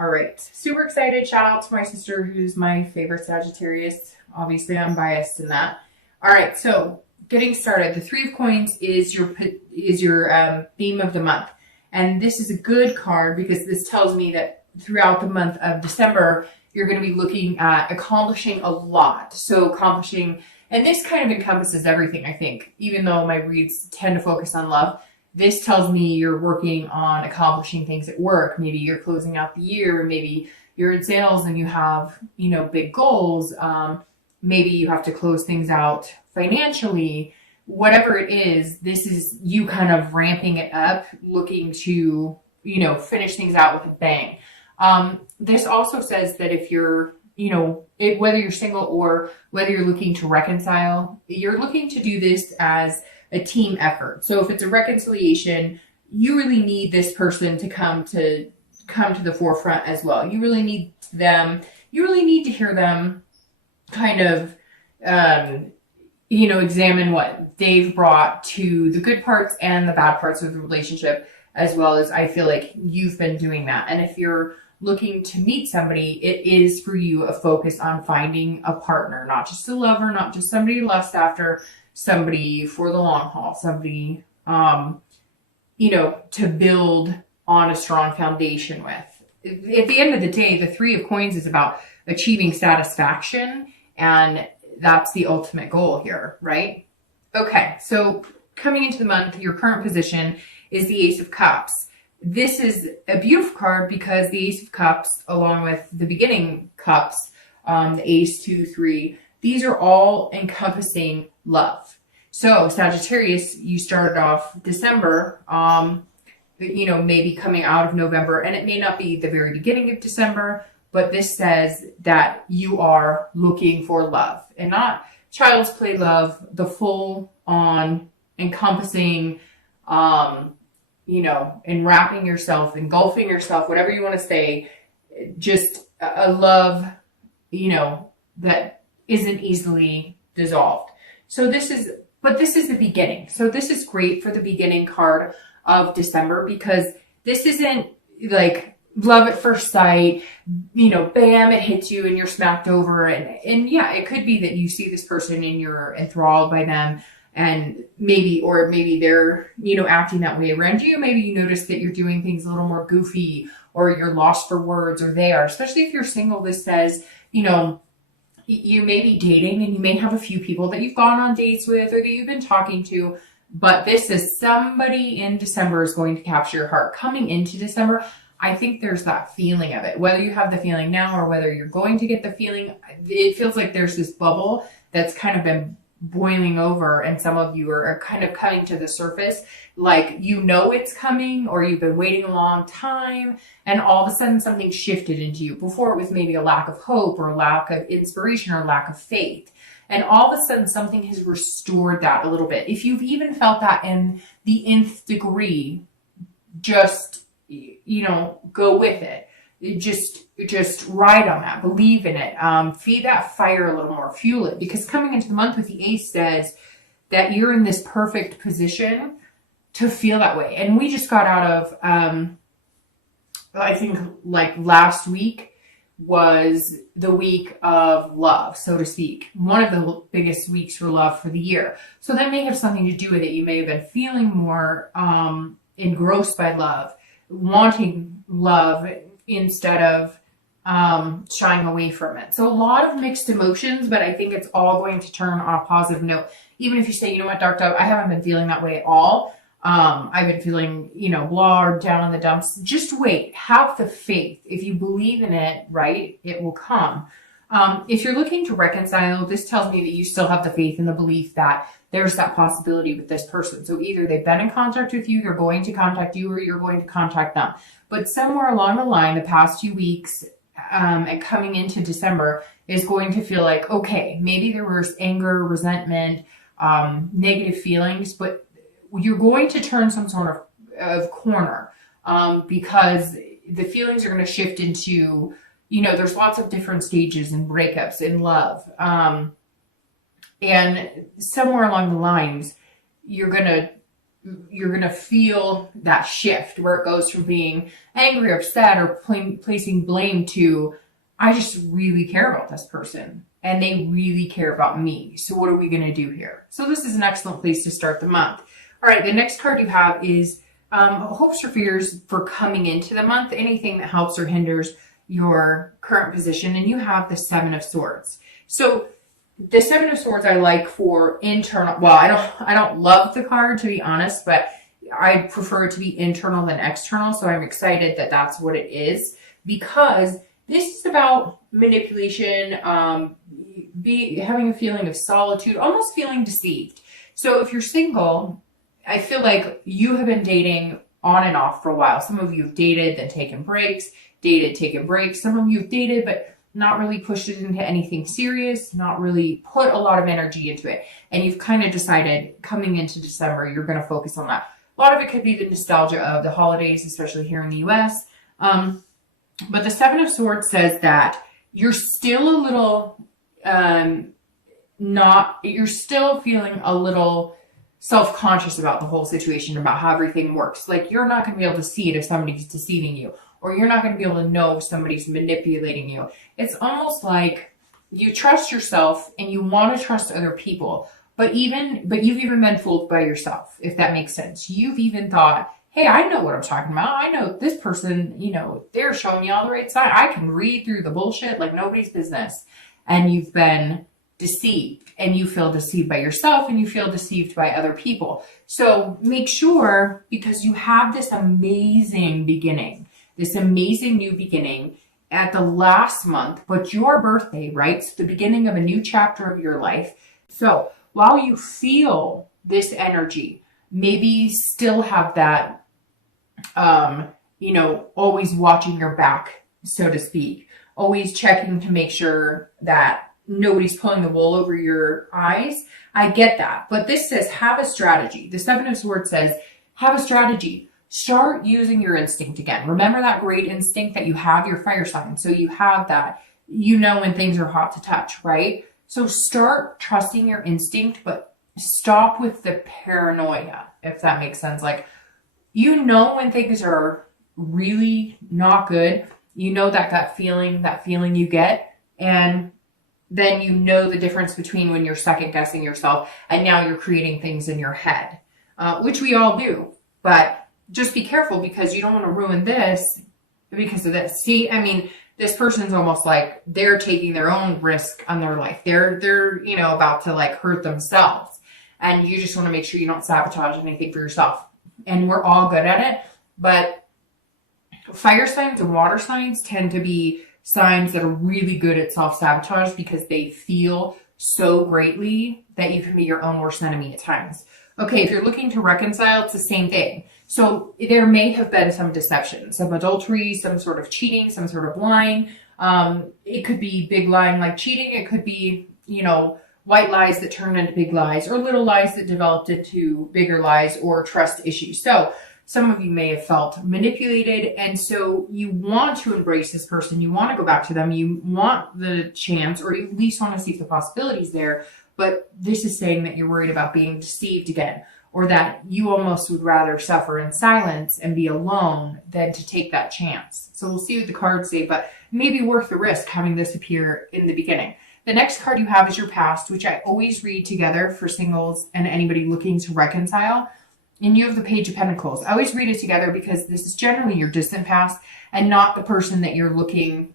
All right. Super excited. Shout out to my sister, who's my favorite Sagittarius. Obviously, I'm biased in that. All right. So getting started. The Three of Coins is your theme of the month. And this is a good card because this tells me that throughout the month of December, you're going to be looking at accomplishing a lot. So accomplishing, and this kind of encompasses everything, I think, even though my reads tend to focus on love. This tells me you're working on accomplishing things at work. Maybe you're closing out the year. Maybe you're in sales and you have, big goals. Maybe you have to close things out financially. Whatever it is, this is you kind of ramping it up, looking to, finish things out with a bang. This also says that if you're, whether you're single or whether you're looking to reconcile, you're looking to do this as a team effort. So if it's a reconciliation, you really need this person to come to the forefront as well. You really need to hear them kind of, examine what they've brought to the good parts and the bad parts of the relationship, as well as I feel like you've been doing that. And if you're looking to meet somebody, it is for you a focus on finding a partner, not just a lover, not just somebody to lust after, somebody for the long haul, somebody, to build on a strong foundation with. At the end of the day, the Three of Coins is about achieving satisfaction, and that's the ultimate goal here, right? Okay, so coming into the month, your current position is the Ace of Cups. This is a beautiful card because the Ace of Cups, along with the beginning cups, the Ace, 2, 3, these are all encompassing love. So Sagittarius, you started off December, maybe coming out of November, and it may not be the very beginning of December, but this says that you are looking for love and not child's play love, the full on encompassing, enwrapping yourself, engulfing yourself, whatever you want to say, just a love, that isn't easily dissolved. So this is the beginning. So this is great for the beginning card of December because this isn't like love at first sight, bam, it hits you and you're smacked over. And yeah, it could be that you see this person and you're enthralled by them, and maybe they're, acting that way around you. Maybe you notice that you're doing things a little more goofy, or you're lost for words, or they are. Especially if you're single, this says, you may be dating and you may have a few people that you've gone on dates with or that you've been talking to, but this is somebody in December is going to capture your heart. Coming into December, I think there's that feeling of it. Whether you have the feeling now or whether you're going to get the feeling, it feels like there's this bubble that's kind of been boiling over, and some of you are kind of coming to the surface, like it's coming, or you've been waiting a long time, and all of a sudden something shifted into you. Before, it was maybe a lack of hope or a lack of inspiration or lack of faith, and all of a sudden something has restored that a little bit. If you've even felt that in the nth degree, just go with it. Just ride on that, believe in it, feed that fire a little more, fuel it, because coming into the month with the Ace says that you're in this perfect position to feel that way. And we just got out of, I think like last week was the week of love, so to speak, one of the biggest weeks for love for the year. So that may have something to do with it. You may have been feeling more engrossed by love, wanting love instead of shying away from it. So a lot of mixed emotions, but I think it's all going to turn on a positive note. Even if you say, Dark Dove, I haven't been feeling that way at all. I've been feeling, blah, or down in the dumps. Just wait. Have the faith. If you believe in it, right, it will come. If you're looking to reconcile, this tells me that you still have the faith and the belief that there's that possibility with this person. So either they've been in contact with you, they're going to contact you, or you're going to contact them. But somewhere along the line, the past few weeks, and coming into December is going to feel like, okay, maybe there was anger, resentment, negative feelings, but you're going to turn some sort of corner, because the feelings are going to shift into, there's lots of different stages and breakups in love. And somewhere along the lines, you're going to you're going to feel that shift where it goes from being angry, upset, or placing blame to, I just really care about this person and they really care about me. So what are we going to do here? So this is an excellent place to start the month. All right, the next card you have is hopes or fears for coming into the month, anything that helps or hinders your current position. And you have the Seven of Swords. So the Seven of Swords I like for internal. Well, I don't love the card, to be honest, but I prefer it to be internal than external. So I'm excited that that's what it is, because this is about manipulation, having a feeling of solitude, almost feeling deceived. So if you're single, I feel like you have been dating on and off for a while. Some of you have dated, then taken breaks, dated, taken breaks. Some of you have dated, but not really pushed it into anything serious, not really put a lot of energy into it. And you've kind of decided coming into December, you're going to focus on that. A lot of it could be the nostalgia of the holidays, especially here in the US. But the Seven of Swords says that you're still a little, you're still feeling a little self-conscious about the whole situation, about how everything works. Like, you're not going to be able to see it if somebody's deceiving you, or you're not going to be able to know if somebody's manipulating you. It's almost like you trust yourself and you want to trust other people, but you've even been fooled by yourself, if that makes sense. You've even thought, hey, I know what I'm talking about. I know this person, they're showing me all the right side. I can read through the bullshit like nobody's business. And you've been deceived, and you feel deceived by yourself, and you feel deceived by other people. So make sure, because you have this amazing beginning, this amazing new beginning at the last month, but your birthday, right? It's the beginning of a new chapter of your life. So while you feel this energy, maybe still have that, always watching your back, so to speak, always checking to make sure that nobody's pulling the wool over your eyes. I get that. But this says, have a strategy. The Seven of Swords says, have a strategy. Start using your instinct again. Remember that great instinct that you have, your fire sign. So you have that, when things are hot to touch, right? So start trusting your instinct, but stop with the paranoia, if that makes sense. Like, when things are really not good, that feeling you get, and then the difference between when you're second guessing yourself and now you're creating things in your head, which we all do. But just be careful, because you don't want to ruin this because of this. See, this person's almost like they're taking their own risk on their life. They're about to hurt themselves, and you just want to make sure you don't sabotage anything for yourself. And we're all good at it, but fire signs and water signs tend to be signs that are really good at self-sabotage, because they feel so greatly that you can be your own worst enemy at times. Okay, if you're looking to reconcile, it's the same thing. So there may have been some deception, some adultery, some sort of cheating, some sort of lying. It could be big lying like cheating. It could be, white lies that turned into big lies, or little lies that developed into bigger lies, or trust issues. So some of you may have felt manipulated, and so you want to embrace this person. You want to go back to them. You want the chance, or at least want to see if the possibilities there. But this is saying that you're worried about being deceived again, or that you almost would rather suffer in silence and be alone than to take that chance. So we'll see what the cards say, but maybe worth the risk having this appear in the beginning. The next card you have is your past, which I always read together for singles and anybody looking to reconcile. And you have the Page of Pentacles. I always read it together because this is generally your distant past and not the person that you're looking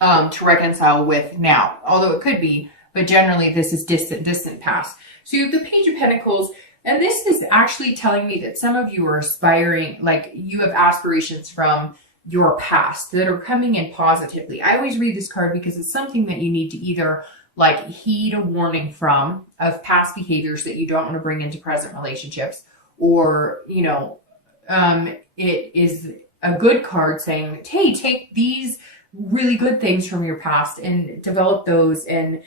to reconcile with now. Although it could be, but generally this is distant past. So you have the Page of Pentacles, and this is actually telling me that some of you are aspiring, like you have aspirations from your past that are coming in positively. I always read this card because it's something that you need to either heed a warning from, of past behaviors that you don't want to bring into present relationships, or, it is a good card saying, hey, take these really good things from your past and develop those, and,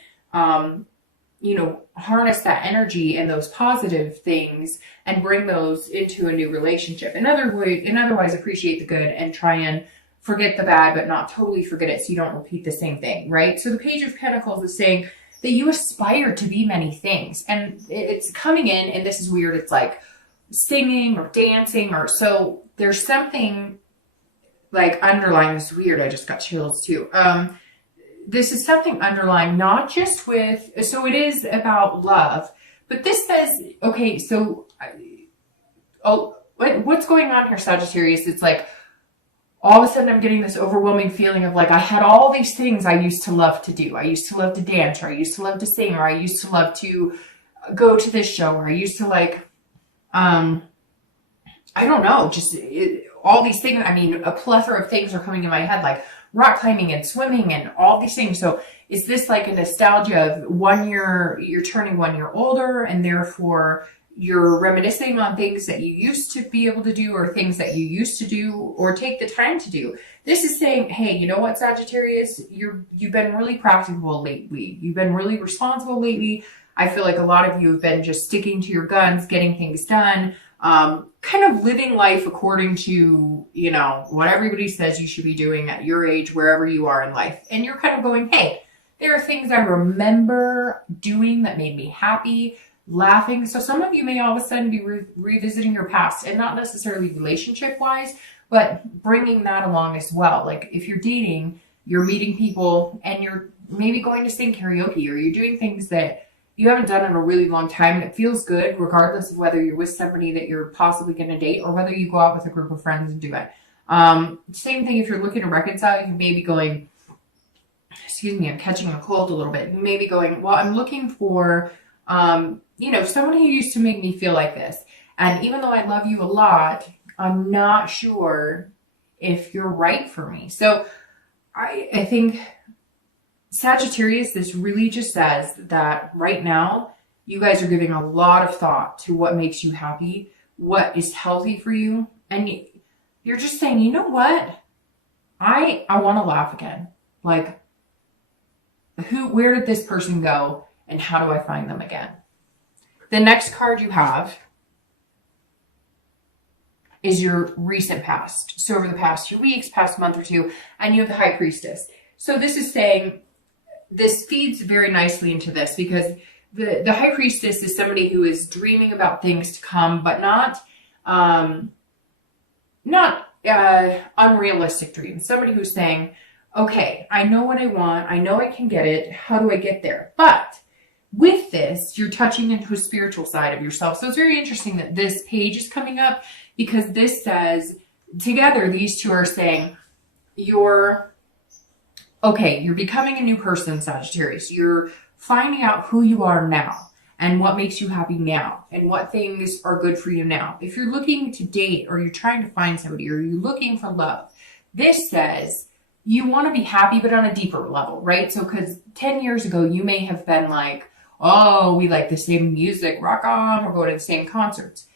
harness that energy and those positive things and bring those into a new relationship. Otherwise appreciate the good and try and forget the bad, but not totally forget it so you don't repeat the same thing, right? So the Page of Pentacles is saying that you aspire to be many things, and it's coming in, and this is weird. It's like singing or dancing, or so there's something like underlying. This is weird. I just got chills too. This is something underlying, not just with, so it is about love, but this says, okay, so, what's going on here, Sagittarius? It's like, all of a sudden I'm getting this overwhelming feeling of like, I had all these things I used to love to do. I used to love to dance, or I used to love to sing, or I used to love to go to this show, or I used to like, I don't know, just all these things. I mean, a plethora of things are coming in my head, like rock climbing and swimming and all these things. So is this like a nostalgia of 1 year, you're turning 1 year older, and therefore you're reminiscing on things that you used to be able to do, or things that you used to do or take the time to do? This is saying, hey, you know what, Sagittarius, you've been really practical lately. You've been really responsible lately. I feel like a lot of you have been just sticking to your guns, getting things done, kind of living life according to, you know, what everybody says you should be doing at your age, wherever you are in life. And you're kind of going, hey, there are things I remember doing that made me happy, laughing. So some of you may all of a sudden be revisiting your past, and not necessarily relationship wise, but bringing that along as well. Like if you're dating, you're meeting people and you're maybe going to sing karaoke, or you're doing things that you haven't done in a really long time, and it feels good regardless of whether you're with somebody that you're possibly going to date, or whether you go out with a group of friends and do it. Same thing if you're looking to reconcile. You may be going, excuse me, I'm catching a cold a little bit. You may be going, well, I'm looking for, you know, someone who used to make me feel like this. And even though I love you a lot, I'm not sure if you're right for me. So I think Sagittarius, this really just says that right now, you guys are giving a lot of thought to what makes you happy, what is healthy for you. And you're just saying, you know what? I want to laugh again. Like, where did this person go, and how do I find them again? The next card you have is your recent past. So over the past 2 weeks, past month or two, and you have the High Priestess. So this is saying, this feeds very nicely into this, because the High Priestess is somebody who is dreaming about things to come, but not unrealistic dreams. Somebody who's saying, okay, I know what I want. I know I can get it. How do I get there? But with this, you're touching into a spiritual side of yourself. So it's very interesting that this page is coming up, because this says, together, these two are saying, you're becoming a new person, Sagittarius. You're finding out who you are now, and what makes you happy now, and what things are good for you now. If you're looking to date, or you're trying to find somebody, or you're looking for love, this says you want to be happy, but on a deeper level, right? So because 10 years ago, you may have been like, oh, we like the same music, rock on, or go to the same concerts.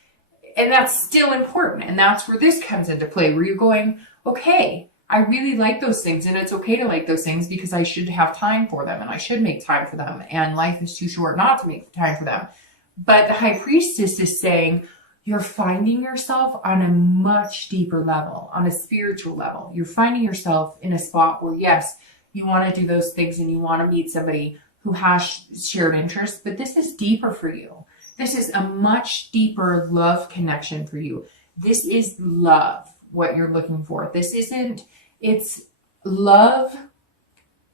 And that's still important. And that's where this comes into play, where you're going, okay, I really like those things, and it's okay to like those things, because I should have time for them, and I should make time for them, and life is too short not to make time for them. But the High Priestess is saying you're finding yourself on a much deeper level, on a spiritual level. You're finding yourself in a spot where, yes, you want to do those things, and you want to meet somebody who has shared interests, but this is deeper for you. This is a much deeper love connection for you. This is love, what you're looking for. This isn't, it's love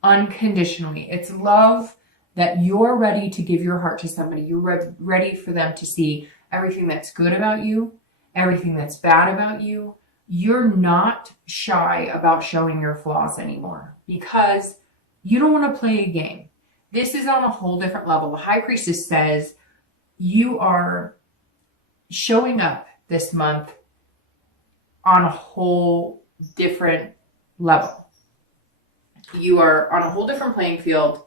unconditionally. It's love that you're ready to give your heart to somebody. You're ready for them to see everything that's good about you, everything that's bad about you. You're not shy about showing your flaws anymore, because you don't want to play a game. This is on a whole different level. The High Priestess says you are showing up this month on a whole different level. You are on a whole different playing field,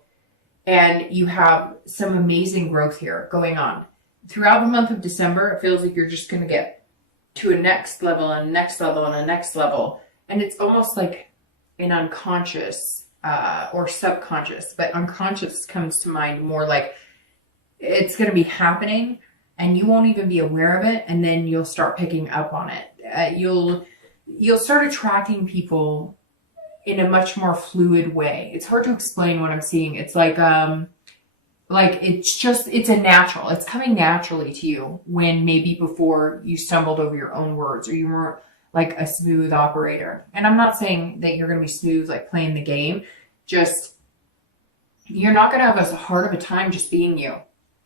and you have some amazing growth here going on. Throughout the month of December, it feels like you're just going to get to a next level, and a next level, and a next level. And it's almost like an unconscious or subconscious, but unconscious comes to mind more like it's going to be happening, and you won't even be aware of it, and then you'll start picking up on it. You'll start attracting people in a much more fluid way. It's hard to explain what I'm seeing. It's like Like, it's a natural, it's coming naturally to you when maybe before you stumbled over your own words or you weren't like a smooth operator. And I'm not saying that you're going to be smooth, like playing the game. Just, you're not going to have as hard of a time just being you,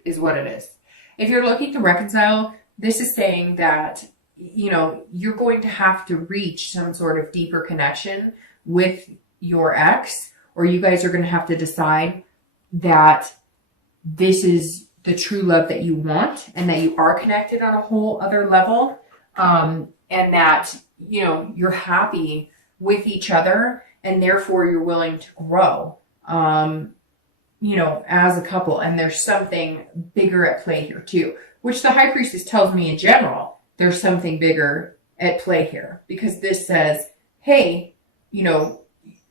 is what it is. If you're looking to reconcile, this is saying that, you know, you're going to have to reach some sort of deeper connection with your ex, or you guys are going to have to decide that this is the true love that you want and that you are connected on a whole other level. And that, you know, you're happy with each other and therefore you're willing to grow, you know, as a couple. And there's something bigger at play here too, which the High Priestess tells me in general, there's something bigger at play here, because this says, hey, you know,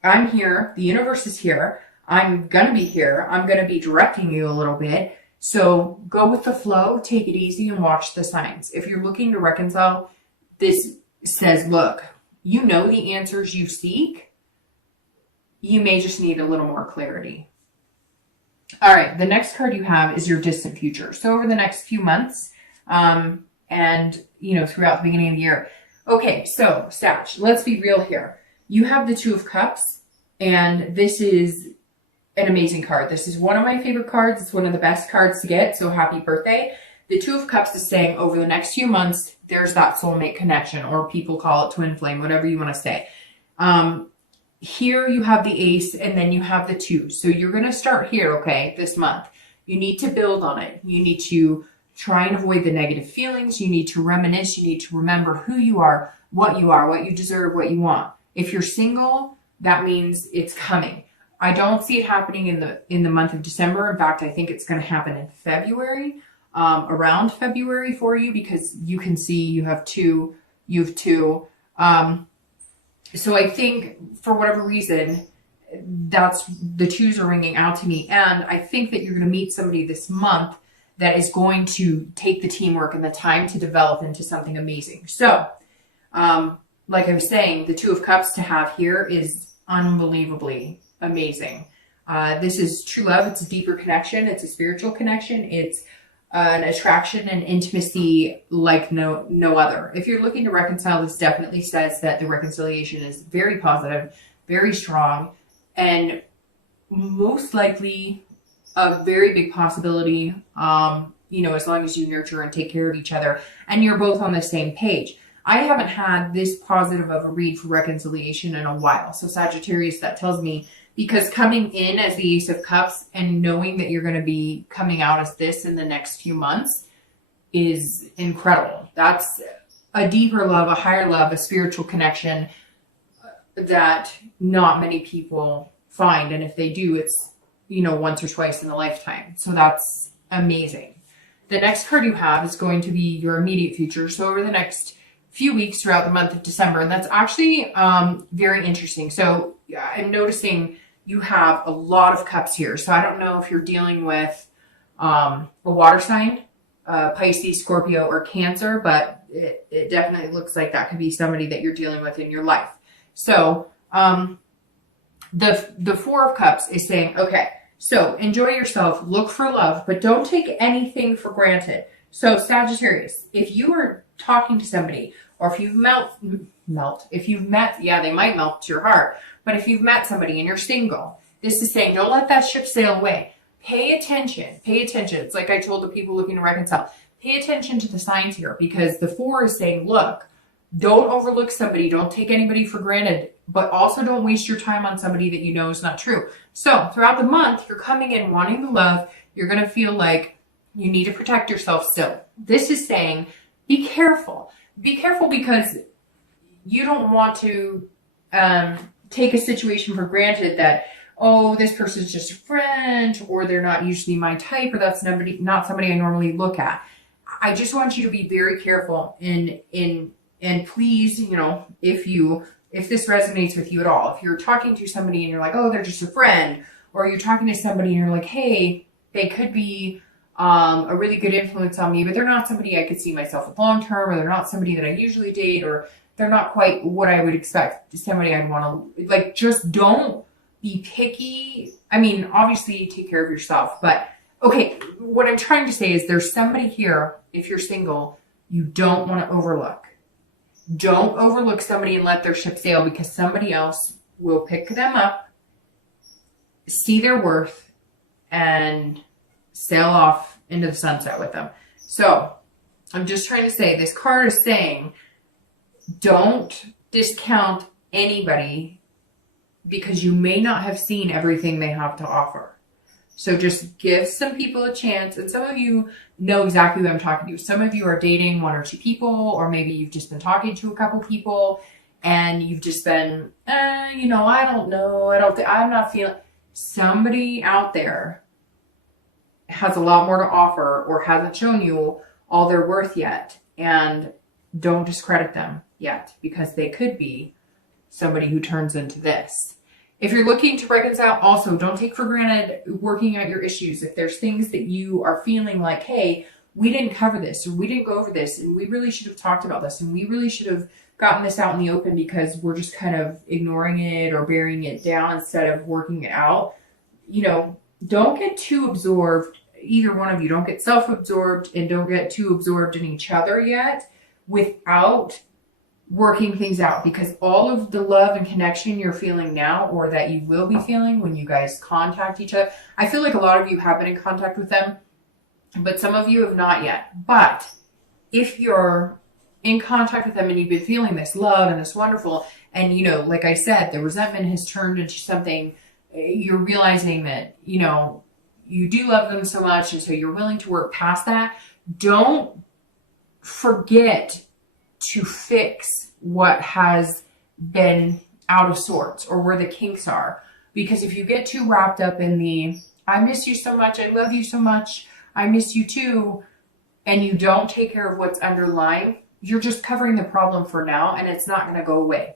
I'm here. The universe is here. I'm going to be here. I'm going to be directing you a little bit. So go with the flow, take it easy, and watch the signs. If you're looking to reconcile, this says, look, you know the answers you seek. You may just need a little more clarity. All right, the next card you have is your distant future. So over the next few months, and, you know, throughout the beginning of the year. Okay, so Sag, let's be real here. You have the Two of Cups, and this is an amazing card. This is one of my favorite cards. It's one of the best cards to get, so happy birthday. The Two of Cups is saying over the next few months, there's that soulmate connection, or people call it twin flame, whatever you want to say. Here you have the Ace, and then you have the Two. So you're going to start here, okay, this month. You need to build on it. You need to try and avoid the negative feelings. You need to reminisce. You need to remember who you are, what you deserve, what you want. If you're single, that means it's coming. I don't see it happening in the month of December. In fact, I think it's going to happen in February, around February for you, because you can see you have two. So I think for whatever reason, that's the twos are ringing out to me. And I think that you're going to meet somebody this month that is going to take the teamwork and the time to develop into something amazing. So, like I was saying, the Two of Cups to have here is unbelievably amazing. This is true love. It's a deeper connection. It's a spiritual connection. It's an attraction and intimacy like no other. If you're looking to reconcile, this definitely says that the reconciliation is very positive, very strong, and most likely a very big possibility, you know, as long as you nurture and take care of each other and you're both on the same page. I haven't had this positive of a read for reconciliation in a while. So Sagittarius, that tells me, because coming in as the Ace of Cups and knowing that you're going to be coming out as this in the next few months is incredible. That's a deeper love, a higher love, a spiritual connection that not many people find. And if they do, it's, you know, once or twice in a lifetime. So that's amazing. The next card you have is going to be your immediate future. So over the next few weeks throughout the month of December, and that's actually very interesting. So I'm noticing you have a lot of cups here. So I don't know if you're dealing with a water sign, Pisces, Scorpio, or Cancer, but it definitely looks like that could be somebody that you're dealing with in your life. So the Four of Cups is saying, okay, so enjoy yourself, look for love, but don't take anything for granted. So Sagittarius, if you are talking to somebody, or if you've met, yeah, they might melt to your heart, but if you've met somebody and you're single, this is saying, don't let that ship sail away. Pay attention. It's like I told the people looking to reconcile, pay attention to the signs here, because the Four is saying, look, don't overlook somebody. Don't take anybody for granted, but also don't waste your time on somebody that you know is not true. So throughout the month, you're coming in wanting the love. You're going to feel like you need to protect yourself still. This is saying, be careful. Be careful, because you don't want to take a situation for granted that, oh, this person's just a friend, or they're not usually my type, or that's not somebody I normally look at. I just want you to be very careful and please, you know, if this resonates with you at all, if you're talking to somebody and you're like, oh, they're just a friend, or you're talking to somebody and you're like, hey, they could be a really good influence on me, but they're not somebody I could see myself with long term, or they're not somebody that I usually date, or they're not quite what I would expect, somebody I'd want to, like, just don't be picky. I mean, obviously take care of yourself, but Okay, what I'm trying to say is there's somebody here, if you're single, you don't want to overlook. Don't overlook somebody and let their ship sail, because somebody else will pick them up, see their worth, and sail off into the sunset with them. So I'm just trying to say, this card is saying, don't discount anybody because you may not have seen everything they have to offer. So just give some people a chance. And some of you know exactly who I'm talking to. Some of you are dating one or two people, or maybe you've just been talking to a couple people and you've just been, I don't know. I'm not feeling. Somebody out there has a lot more to offer or hasn't shown you all their worth yet. And don't discredit them yet, because they could be somebody who turns into this. If you're looking to reconcile, also don't take for granted working out your issues. If there's things that you are feeling like, hey, we didn't cover this, or we didn't go over this, and we really should have talked about this, and we really should have gotten this out in the open, because we're just kind of ignoring it or burying it down instead of working it out. Don't get too absorbed. Either one of you, don't get self-absorbed and don't get too absorbed in each other yet without working things out, because all of the love and connection you're feeling now, or that you will be feeling when you guys contact each other, I feel like a lot of you have been in contact with them, but some of you have not yet. But if you're in contact with them and you've been feeling this love and this wonderful, and like I said, the resentment has turned into something, you're realizing that you do love them so much, and so you're willing to work past that. Don't forget to fix what has been out of sorts, or where the kinks are. Because if you get too wrapped up in the, I miss you so much, I love you so much, I miss you too, and you don't take care of what's underlying, you're just covering the problem for now, and it's not going to go away.